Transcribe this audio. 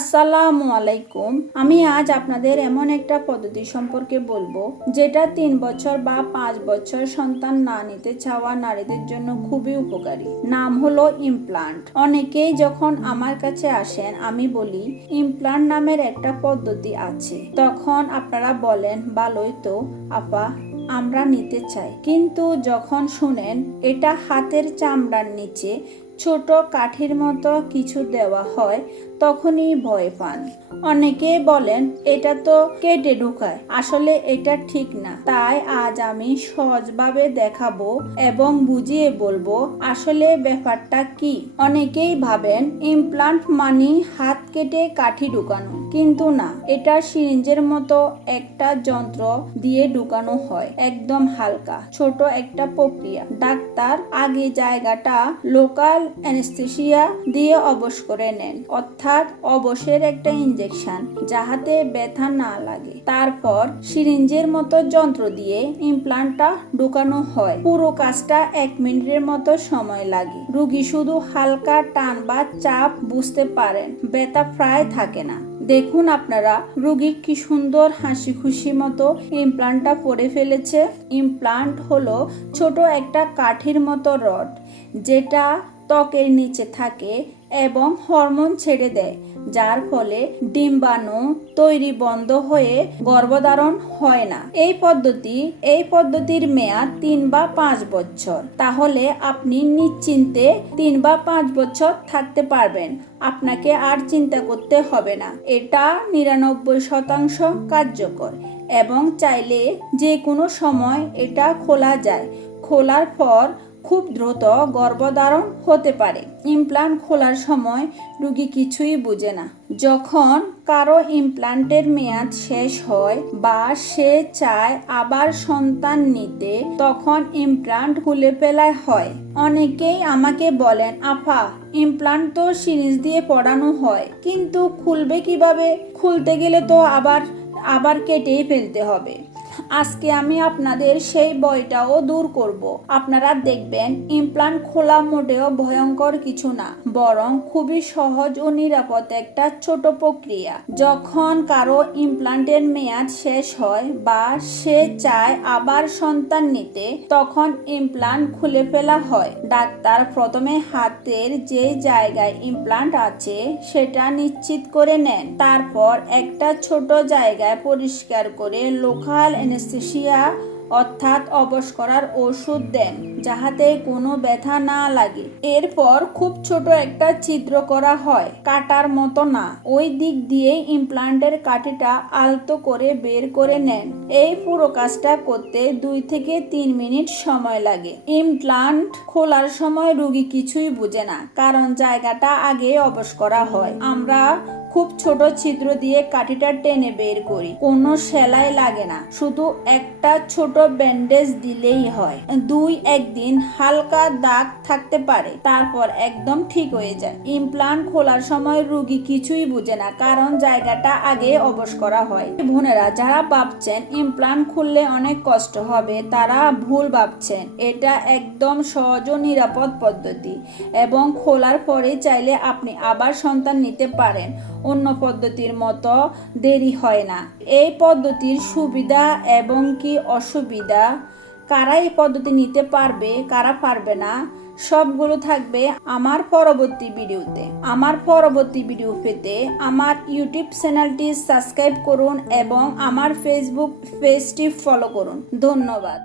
আসসালামু আলাইকুম। আমি আজ আপনাদের এমন একটা পদ্ধতি সম্পর্কে বলব, যেটা তিন বছর বা পাঁচ বছর সন্তান না নিতে চাওয়া নারীদের জন্য খুবই উপকারী। নাম হলো ইমপ্লান্ট অনেকেই যখন আমার কাছে আসেন, আমি বলি ইমপ্লান্ট নামের একটা পদ্ধতি আছে। তখন আপনারা বলেন, ভালোই তো, আপা, আমরা নিতে চাই। কিন্তু যখন শুনেন, এটা হাতের চামড়ার নিচে ছোট কাঠির মতো কিছু দেওয়া হয় তখনই ভয় পান। অনেকে বলেন, এটা তো কেটে ঢুকায়। আসলে এটা ঠিক না। তাই আজ আমি সহজভাবে দেখাবো এবং বুঝিয়ে বলব আসলে ব্যাপারটা কি। অনেকেই ভাবেন, ইমপ্লান্ট মানি হাত কেটে কাঠি ঢুকানো। কিন্তু না, এটা সিরিঞ্জের মতো একটা যন্ত্র দিয়ে ঢুকানো হয়, একদম হালকা, ছোট একটা প্রক্রিয়া। ডাক্তার আগে জায়গাটা লোকাল অ্যানেস্থেসিয়া দিয়ে অবশ করে নেন, অর্থাৎ অবশের একটা ইনজেকশন যাহাতে ব্যথা না লাগে। তারপর সিরিঞ্জের মতো যন্ত্র দিয়ে ইমপ্লান্টটা ঢুকানো হয়। পুরো কাজটা এক মিনিটের মতো সময় লাগে। রুগী শুধু হালকা টান বা চাপ বুঝতে পারেন। ব্যথা প্রায় থাকে না। দেখুন আপনারা, রুগী কি সুন্দর হাসি খুশি মতো ইমপ্লান্টটা পরে ফেলেছে। ইমপ্লান্ট হলো ছোট একটা কাঠির মতো রড, যেটা ত্বকের নিচে থাকে এবং হরমোন ছেড়ে দেয়, যার ফলে ডিম্বাণু তৈরি বন্ধ হয়ে গর্ভধারণ হয় না। এই পদ্ধতি, এই পদ্ধতির মেয়াদ তিন বা পাঁচ বছর। তাহলে আপনি নিশ্চিন্তে তিন বা পাঁচ বছর থাকতে পারবেন। আপনাকে আর চিন্তা করতে হবে না। এটা নিরানব্বই শতাংশ কার্যকর এবং চাইলে যে কোনো সময় এটা খোলা যায়। খোলার পর খুব দ্রুত গর্ভধারণ হতে পারে। ইমপ্লান্ট খোলার সময় রুগী কিছুই বুঝে না। যখন কারও ইমপ্লান্টের মেয়াদ শেষ হয় বা সে চায় আবার সন্তান নিতে, তখন ইমপ্লান্ট খুলে ফেলায় হয়। অনেকেই আমাকে বলেন, আফা, ইমপ্লান্ট তো সিরিজ দিয়ে পড়ানো হয়, কিন্তু খুলবে কীভাবে? খুলতে গেলে তো আবার আবার কেটেই ফেলতে হবে। আজকে আমি আপনাদের সেই বইটাও দূর করব। আপনারা দেখবেন ইমপ্লান্ট খোলা মোটেও ভয়ঙ্কর কিছু না, বরং খুবই সহজ ও নিরাপদ একটা ছোট প্রক্রিয়া। যখন কারও ইমপ্লান্টের মেয়াদ শেষ হয় বা সে চায় আবার সন্তান নিতে, তখন ইমপ্লান্ট খুলে ফেলা হয়। ডাক্তার প্রথমে হাতের যে জায়গায় ইমপ্লান্ট আছে, সেটা নিশ্চিত করে নেন। তারপর একটা ছোট জায়গায় পরিষ্কার করে লোকাল অ্যানেস্থেসিয়া অর্থাৎ অবশ করার ওষুধ দেন, যাহাতে কোনো ব্যথা না লাগে। এরপর খুব ছোট একটা ছিদ্র করা হয়, কাটার মতো না। ওই দিক দিয়ে ইমপ্লান্টের কাঠিটা আলতো করে বের করে নেন। এই পুরো কাজটা করতে দুই থেকে তিন মিনিট সময় লাগে। ইমপ্লান্ট খোলার সময় রুগী কিছুই বুঝে না, কারণ জায়গাটা আগে অবশ করা হয়। আমরা খুব ছোট ছিদ্র দিয়ে কাঠিটা টেনে বের করি। কোনো সেলাই লাগে না, শুধু একটা ছোট ব্যান্ডেজ দিলেই হয়। দুই একদিন হালকা দাগ থাকতে পারে, তারপর একদম ঠিক হয়ে যায়। ইমপ্লান্ট খোলার সময় রুগী কিছুই বুঝে না, কারণ জায়গাটা আগে অবশ করা হয়। বোনেরা যারা ভাবছেন ইমপ্লান্ট খুললে অনেক কষ্ট হবে, তারা ভুল ভাবছেন। এটা একদম সহজ ও নিরাপদ পদ্ধতি এবং খোলার পরে চাইলে আপনি আবার সন্তান নিতে পারেন। অন্য পদ্ধতির মতো দেরি হয় না। এই পদ্ধতির সুবিধা এবং কি অসুবিধা? কারা এই পদ্ধতি নিতে পারবে, কারা পারবে না, সবগুলো থাকবে আমার পরবর্তী ভিডিওতে। আমার পরবর্তী ভিডিও পেতে আমার ইউটিউব চ্যানেলটি সাবস্ক্রাইব করুন এবং আমার ফেসবুক পেজটি ফলো করুন। ধন্যবাদ।